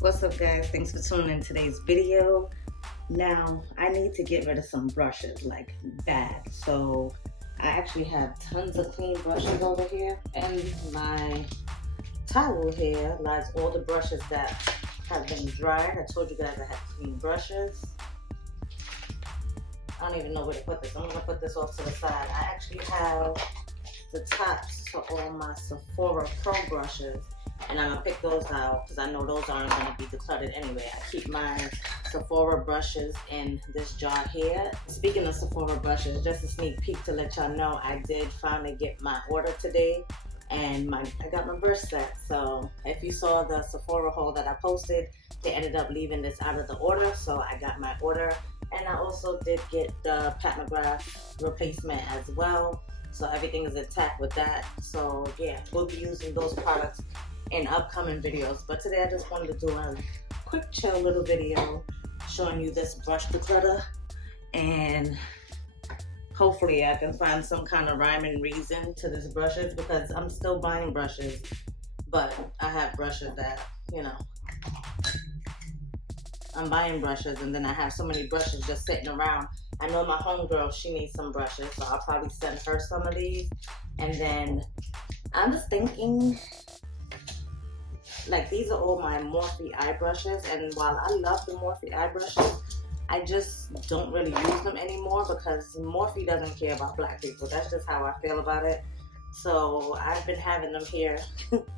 What's up, guys? Thanks for tuning in today's video. Now, I need to get rid of some brushes, like bad. So I actually have tons of clean brushes over here, and my towel here lies all the brushes that have been dried. I told you guys I had clean brushes. I don't even know where to put this. I'm gonna put this off to the side. I actually have the tops to all my Sephora Pro brushes, and I'm gonna pick those out because I know those aren't gonna be decluttered anyway. I keep my Sephora brushes in this jar here. Speaking of Sephora brushes, just a sneak peek to let y'all know, I did finally get my order today, and I got my brush set. So if you saw the Sephora haul that I posted, they ended up leaving this out of the order, so I got my order. And I also did get the Pat McGrath replacement as well. So everything is intact with that. So yeah, we'll be using those products in upcoming videos. But today I just wanted to do a quick chill little video showing you this brush declutter. And hopefully I can find some kind of rhyme and reason to this brushes, because I'm still buying brushes. But I have brushes that, you know, I'm buying brushes, and then I have so many brushes just sitting around. I know my homegirl, she needs some brushes, so I'll probably send her some of these. And then I'm just thinking, like, these are all my Morphe eye brushes, and while I love the Morphe eye brushes, I just don't really use them anymore because Morphe doesn't care about black people. That's just how I feel about it. So I've been having them here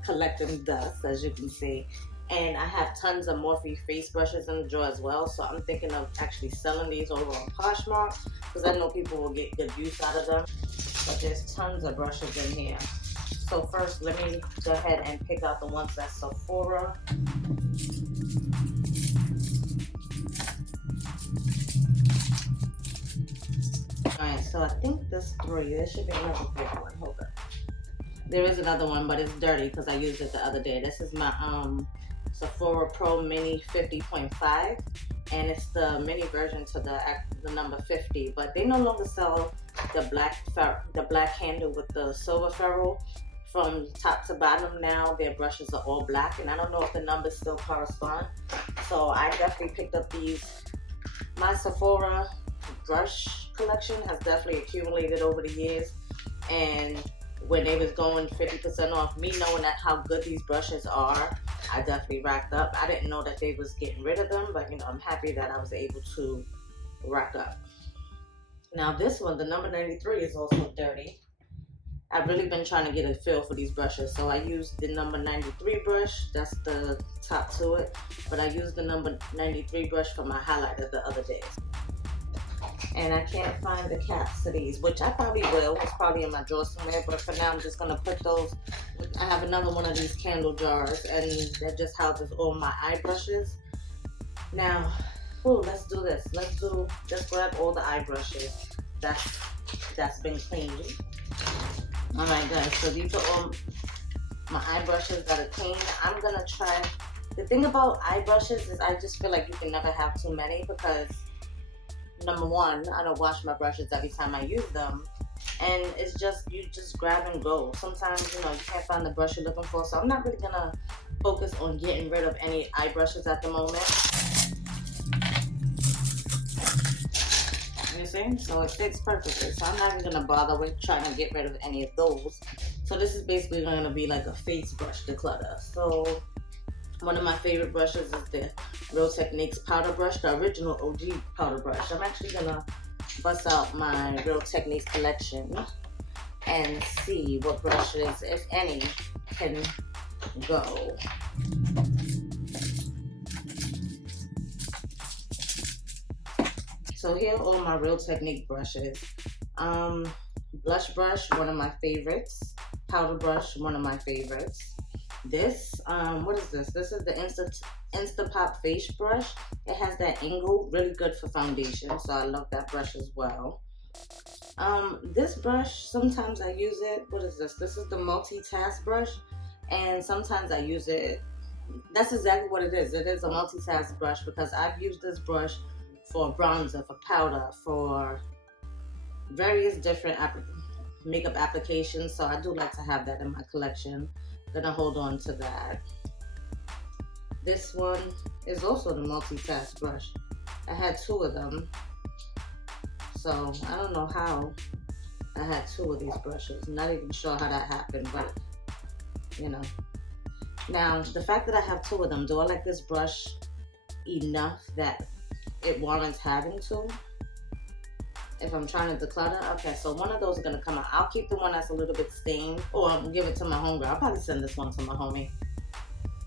collecting dust, as you can see. And I have tons of Morphe face brushes in the drawer as well. So I'm thinking of actually selling these over on Poshmark, because I know people will get good use out of them. But there's tons of brushes in here. So first, let me go ahead and pick out the ones at Sephora. Alright, so I think there's 3. There should be another big one. Hold up. There is another one, but it's dirty because I used it the other day. This is my Sephora Pro Mini 50.5, and it's the mini version to the number 50. But they no longer sell the black handle with the silver ferrule. From top to bottom now, their brushes are all black, and I don't know if the numbers still correspond. So I definitely picked up these. My Sephora brush collection has definitely accumulated over the years, and when they was going 50% off, me knowing that how good these brushes are, I definitely racked up. I didn't know that they was getting rid of them, but you know, I'm happy that I was able to rack up. Now this one, the number 93, is also dirty. I've really been trying to get a feel for these brushes, so I used the number 93 brush. That's the top to it, but I used the number 93 brush for my highlighter the other day. And I can't find the caps to these, which I probably will. It's probably in my drawer somewhere, but for now I'm just gonna put those. I have another one of these candle jars, and that just houses all my eye brushes. Now, let's do this. Just grab all the eye brushes that's been cleaned. All right, guys, so these are all my eye brushes that are clean. I'm gonna try. The thing about eye brushes is I just feel like you can never have too many, because number one, I don't wash my brushes every time I use them, and it's just, you just grab and go. Sometimes, you know, you can't find the brush you're looking for, so I'm not really gonna focus on getting rid of any eye brushes at the moment. You see? So it fits perfectly, so I'm not even gonna bother with trying to get rid of any of those. So this is basically gonna be like a face brush declutter. So one of my favorite brushes is the Real Techniques powder brush, the original OG powder brush. I'm actually gonna bust out my Real Techniques collection and see what brushes, if any, can go. So here are all my Real Technique brushes. Blush brush, one of my favorites. Powder brush, one of my favorites. This, what is this? This is the Instapop face brush. It has that angle, really good for foundation, so I love that brush as well. This brush, sometimes I use it. What is this? This is the multitask brush, and sometimes I use it. That's exactly what it is. It is a multitask brush, because I've used this brush for bronzer, for powder, for various different makeup applications, so I do like to have that in my collection. Gonna hold on to that. This one is also the multitask brush. I had 2 of them, so I don't know how I had 2 of these brushes. I'm not even sure how that happened, but you know. Now, the fact that I have 2 of them, do I like this brush enough that it warrants having 2? If I'm trying to declutter, okay, so one of those are gonna come out. I'll keep the one that's a little bit stained, or I'll give it to my homegirl. I'll probably send this one to my homie.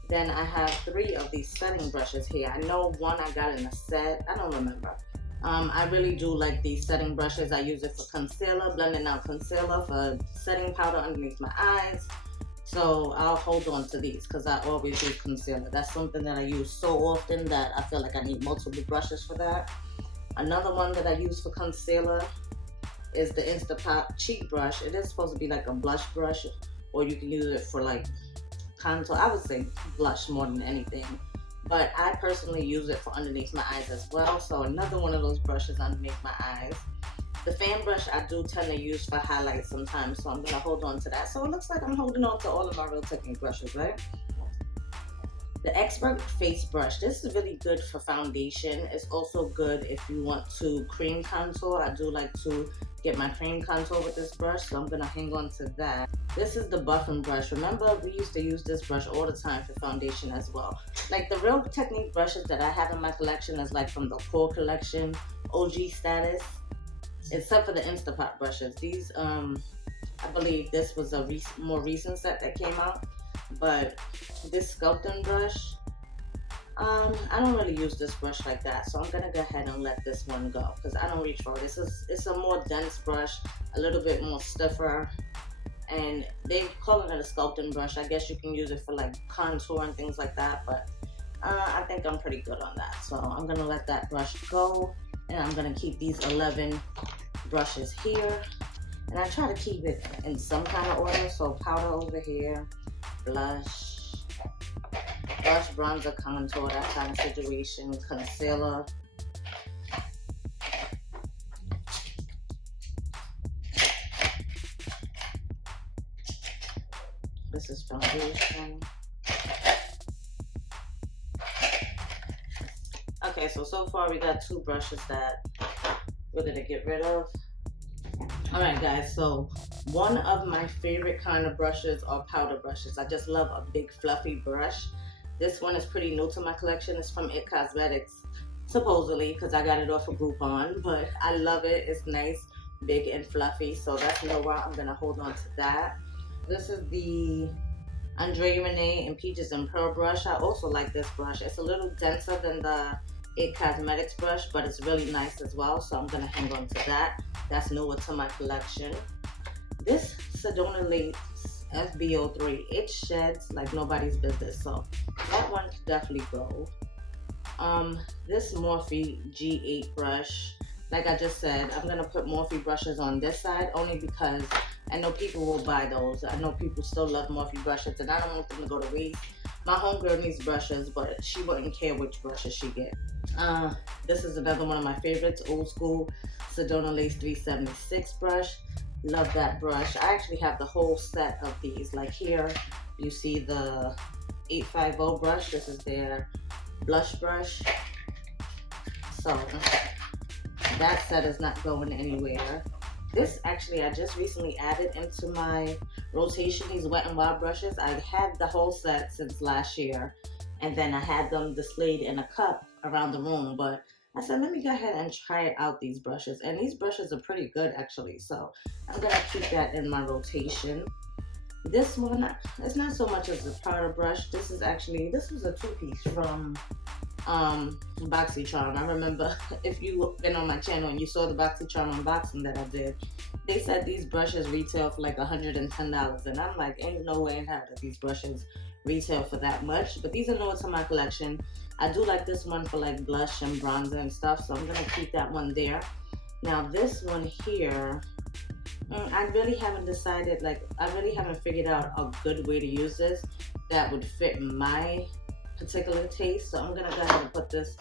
Then I have 3 of these setting brushes here. I know one I got in a set. I don't remember. I really do like these setting brushes. I use it for concealer, blending out concealer, for setting powder underneath my eyes. So I'll hold on to these because I always use concealer. That's something that I use so often that I feel like I need multiple brushes for that. Another one that I use for concealer is the Instapot cheek brush. It is supposed to be like a blush brush, or you can use it for like contour. I would say blush more than anything, but I personally use it for underneath my eyes as well. So another one of those brushes underneath my eyes. The fan brush I do tend to use for highlights sometimes, so I'm gonna hold on to that. So it looks like I'm holding on to all of my Real Technique brushes, right? The Expert Face Brush. This is really good for foundation. It's also good if you want to cream contour. I do like to get my cream contour with this brush, so I'm gonna hang on to that. This is the buffing brush. Remember, we used to use this brush all the time for foundation as well. Like the Real Technique brushes that I have in my collection is like from the core collection, OG status, except for the Instapot brushes. These, I believe this was a more recent set that came out. But this sculpting brush, I don't really use this brush like that, so I'm gonna go ahead and let this one go because I don't reach for it. It's a more dense brush, a little bit more stiffer, and they call it a sculpting brush. I guess you can use it for like contour and things like that, but I think I'm pretty good on that, so I'm gonna let that brush go, and I'm gonna keep these 11 brushes here, and I try to keep it in some kind of order. So powder over here, blush, bronzer, contour, that kind of situation, concealer. This is foundation. Okay, so far we got 2 brushes that we're gonna get rid of. Alright guys, so one of my favorite kind of brushes are powder brushes. I just love a big fluffy brush. This one is pretty new to my collection. It's from IT Cosmetics, supposedly, because I got it off of Groupon, but I love it. It's nice, big and fluffy, so that's nowhere. I'm gonna hold on to that. This is the Andrea Renee and Peaches and Pearl brush. I also like this brush. It's a little denser than the IT Cosmetics brush, but it's really nice as well, so I'm gonna hang on to that. That's newer to my collection. This Sedona Lace FB03, it sheds like nobody's business, so that one could definitely go. This Morphe G8 brush, like I just said, I'm gonna put Morphe brushes on this side only because I know people will buy those. I know people still love Morphe brushes, and I don't want them to go to waste. My homegirl needs brushes, but she wouldn't care which brushes she get. This is another one of my favorites, old school Sedona Lace 376 brush. Love that brush. I actually have the whole set of these. Like here, you see the 850 brush. This is their blush brush. So that set is not going anywhere. This actually I just recently added into my rotation, these Wet n Wild brushes. I had the whole set since last year, and then I had them displayed in a cup around the room, but I said, let me go ahead and try out these brushes. And these brushes are pretty good actually, so I'm gonna keep that in my rotation. This one, it's not so much as a powder brush. This was a 2-piece from BoxyCharm. I remember if you've been on my channel and you saw the BoxyCharm unboxing that I did, they said these brushes retail for like $110, and I'm like, ain't no way in hell that these brushes retail for that much. But these are newer to my collection. I do like this one for like blush and bronzer and stuff, so I'm gonna keep that one there. Now this one here, I really haven't decided, like I really haven't figured out a good way to use this that would fit my particular taste, so I'm gonna go ahead and put this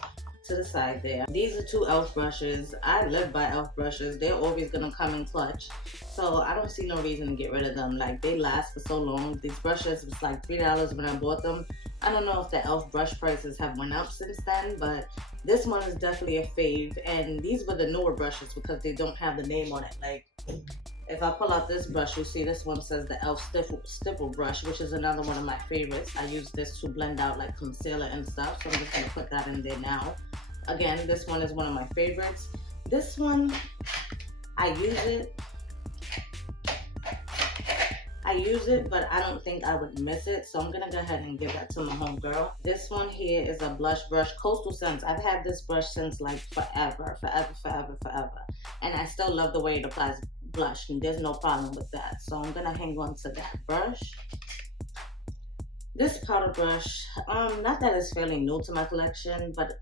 to the side there. These are 2 e.l.f. brushes. I live by e.l.f. brushes. They're always gonna come in clutch, so I don't see no reason to get rid of them. Like, they last for so long. These brushes was like $3 when I bought them. I don't know if the e.l.f. brush prices have went up since then, but this one is definitely a fave. And these were the newer brushes because they don't have the name on it. Like, if I pull out this brush, you see this one says the e.l.f. Stipple brush, which is another one of my favorites. I use this to blend out like concealer and stuff, so I'm just gonna put that in there now. Again, this one is one of my favorites. This one, I use it, but I don't think I would miss it, so I'm gonna go ahead and give that to my homegirl. This one here is a blush brush, Coastal Scents. I've had this brush since like forever, and I still love the way it applies blush, and there's no problem with that, so I'm gonna hang on to that brush. This powder brush, not that it's fairly new to my collection, but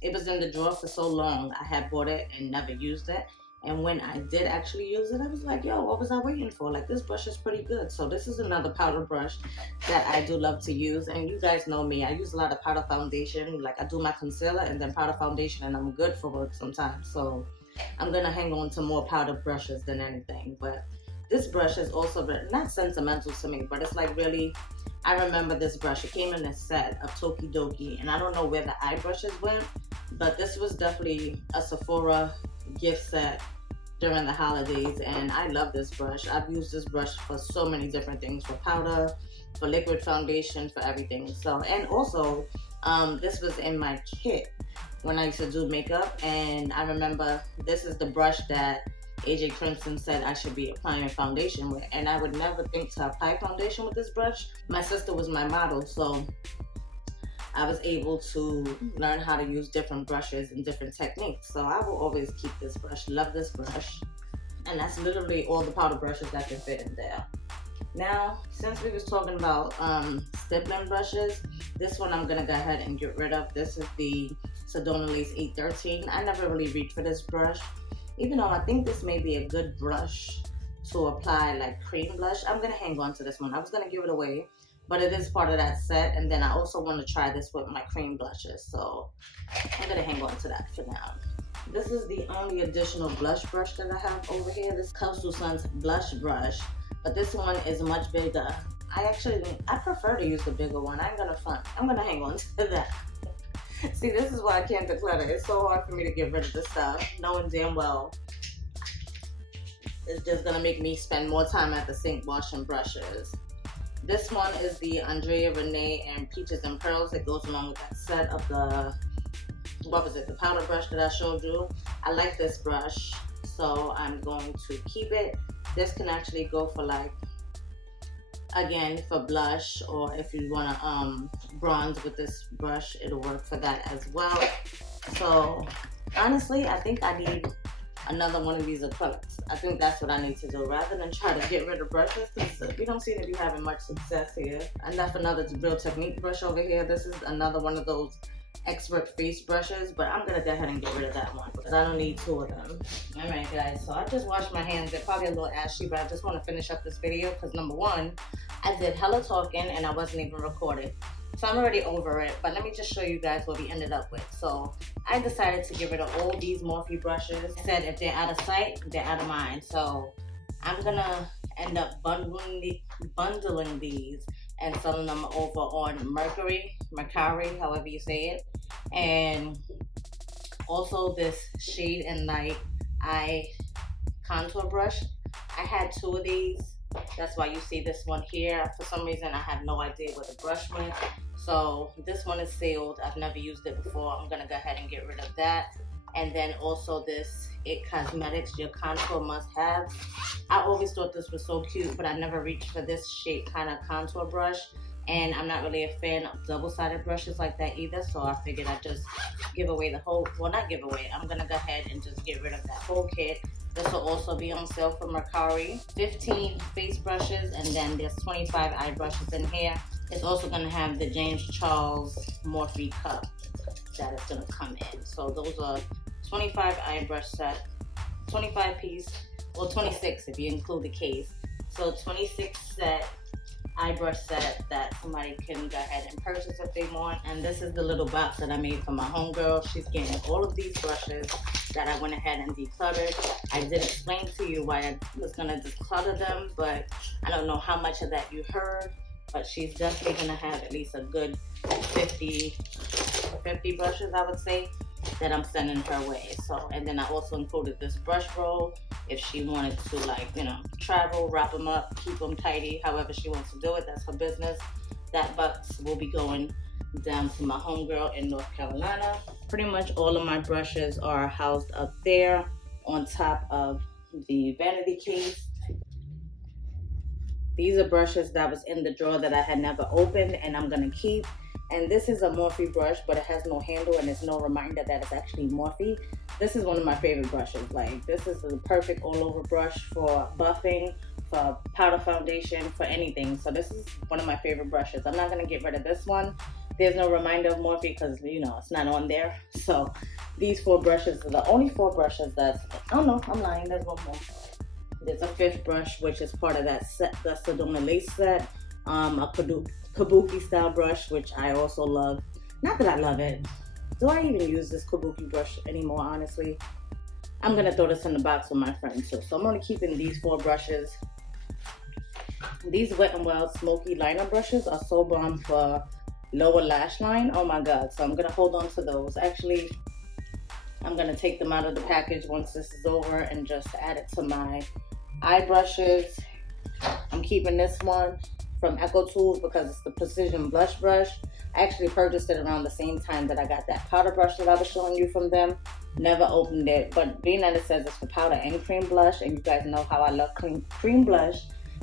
it was in the drawer for so long. I had bought it and never used it. And when I did actually use it, I was like, yo, what was I waiting for? Like, this brush is pretty good. So this is another powder brush that I do love to use. And you guys know me. I use a lot of powder foundation. Like, I do my concealer and then powder foundation, and I'm good for work sometimes. So I'm going to hang on to more powder brushes than anything. But this brush is also not sentimental to me, but it's like really... I remember this brush. It came in a set of Tokidoki, and I don't know where the eye brushes went, but this was definitely a Sephora gift set during the holidays, and I love this brush. I've used this brush for so many different things, for powder, for liquid foundation, for everything. So, and also, this was in my kit when I used to do makeup, and I remember this is the brush that AJ Crimson said I should be applying foundation with, and I would never think to apply foundation with this brush. My sister was my model, so I was able to learn how to use different brushes and different techniques. So I will always keep this brush. Love this brush. And that's literally all the powder brushes that can fit in there. Now, since we was talking about stippling brushes, this one I'm gonna go ahead and get rid of. This is the Sedona Lace 813. I never really reached for this brush, even though I think this may be a good brush to apply like cream blush. I'm gonna hang on to this one. I was gonna give it away, but it is part of that set, and then I also want to try this with my cream blushes, so I'm gonna hang on to that for now. This is the only additional blush brush that I have over here, this Coastal Scents blush brush, but this one is much bigger. I prefer to use the bigger one. I ain't gonna front. I'm gonna hang on to that. See, this is why I can't declutter. It's so hard for me to get rid of this stuff, knowing damn well it's just gonna make me spend more time at the sink washing brushes. This one is the Andrea Renee and Peaches and Pearls. It goes along with that set of the, what was it, the powder brush that I showed you. I like this brush, so I'm going to keep it. This can actually go for like, again, for blush, or if you want to bronze with this brush, it'll work for that as well. So honestly, I think I need another one of these acrylics. I think that's what I need to do, rather than try to get rid of brushes, because we don't seem to be having much success here. I left another Real Technique brush over here. This is another one of those expert face brushes, but I'm gonna go ahead and get rid of that one because I don't need two of them. All right, guys, so I just washed my hands. They're probably a little ashy, but I just want to finish up this video because number one, I did hella talking and I wasn't even recording, so I'm already over it. But let me just show you guys what we ended up with. So I decided to get rid of all these Morphe brushes. I said if they're out of sight, they're out of mind. So I'm gonna end up bundling these and selling them over on Mercury, however you say it. And also this Shade and Light Eye Contour Brush. I had two of these. That's why you see this one here. For some reason, I have no idea where the brush went. So this one is sealed. I've never used it before. I'm gonna go ahead and get rid of that. And then also this It Cosmetics Your Contour Must Have. I always thought this was so cute, but I never reached for this shape kind of contour brush. And I'm not really a fan of double-sided brushes like that either, so I figured I'd just give away the whole, well, not give away, I'm gonna go ahead and just get rid of that whole kit. This will also be on sale for Mercari. 15 face brushes, and then there's 25 eye brushes in here. It's also gonna have the James Charles Morphe cup that is gonna come in. So those are 25 eye brush set, 25 piece, or 26 if you include the case. So 26 set eye brush set that somebody can go ahead and purchase if they want. And this is the little box that I made for my homegirl. She's getting all of these brushes that I went ahead and decluttered. I did explain to you why I was gonna declutter them, but I don't know how much of that you heard. but she's definitely gonna have at least a good 50 brushes, I would say, that I'm sending her way. So, and then I also included this brush roll if she wanted to, like, you know, travel, wrap them up, keep them tidy, however she wants to do it. That's her business. That box will be going down to my homegirl in North Carolina. Pretty much all of my brushes are housed up there on top of the vanity case. These are brushes that was in the drawer that I had never opened and I'm gonna keep. And this is a Morphe brush, but it has no handle and it's no reminder that it's actually Morphe. This is one of my favorite brushes. Like, this is the perfect all-over brush for buffing, for powder foundation, for anything. So this is one of my favorite brushes. I'm not gonna get rid of this one. There's no reminder of Morphe because, you know, it's not on there. So these 4 brushes are the only 4 brushes that's, oh no, I'm lying, there's one more. There's a 5th brush, which is part of that set, the Sedona lace set. A kabuki style brush, which I also love. Not that I love it. Do I even use this kabuki brush anymore, honestly? I'm gonna throw this in the box with my friends too. So I'm only keeping these 4 brushes. These Wet n Wild smoky liner brushes are so bomb for lower lash line. Oh my god. So I'm gonna hold on to those. Actually, I'm gonna take them out of the package once this is over and just add it to my eye brushes. I'm keeping this one from Echo Tools because it's the Precision Blush Brush. I actually purchased it around the same time that I got that powder brush that I was showing you from them. Never opened it, but being that it says it's for powder and cream blush, and you guys know how I love cream blush,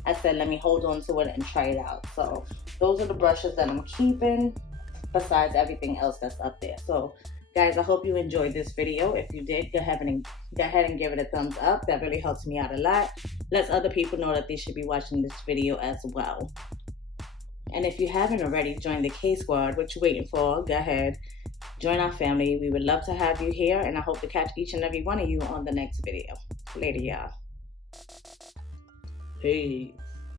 I said let me hold on to it and try it out. So those are the brushes that I'm keeping besides everything else that's up there. So guys, I hope you enjoyed this video. If you did, go ahead and give it a thumbs up. That really helps me out a lot. Lets other people know that they should be watching this video as well. And if you haven't already joined the K Squad, what you waiting for? Go ahead, join our family. We would love to have you here, and I hope to catch each and every one of you on the next video. Later, y'all. Peace.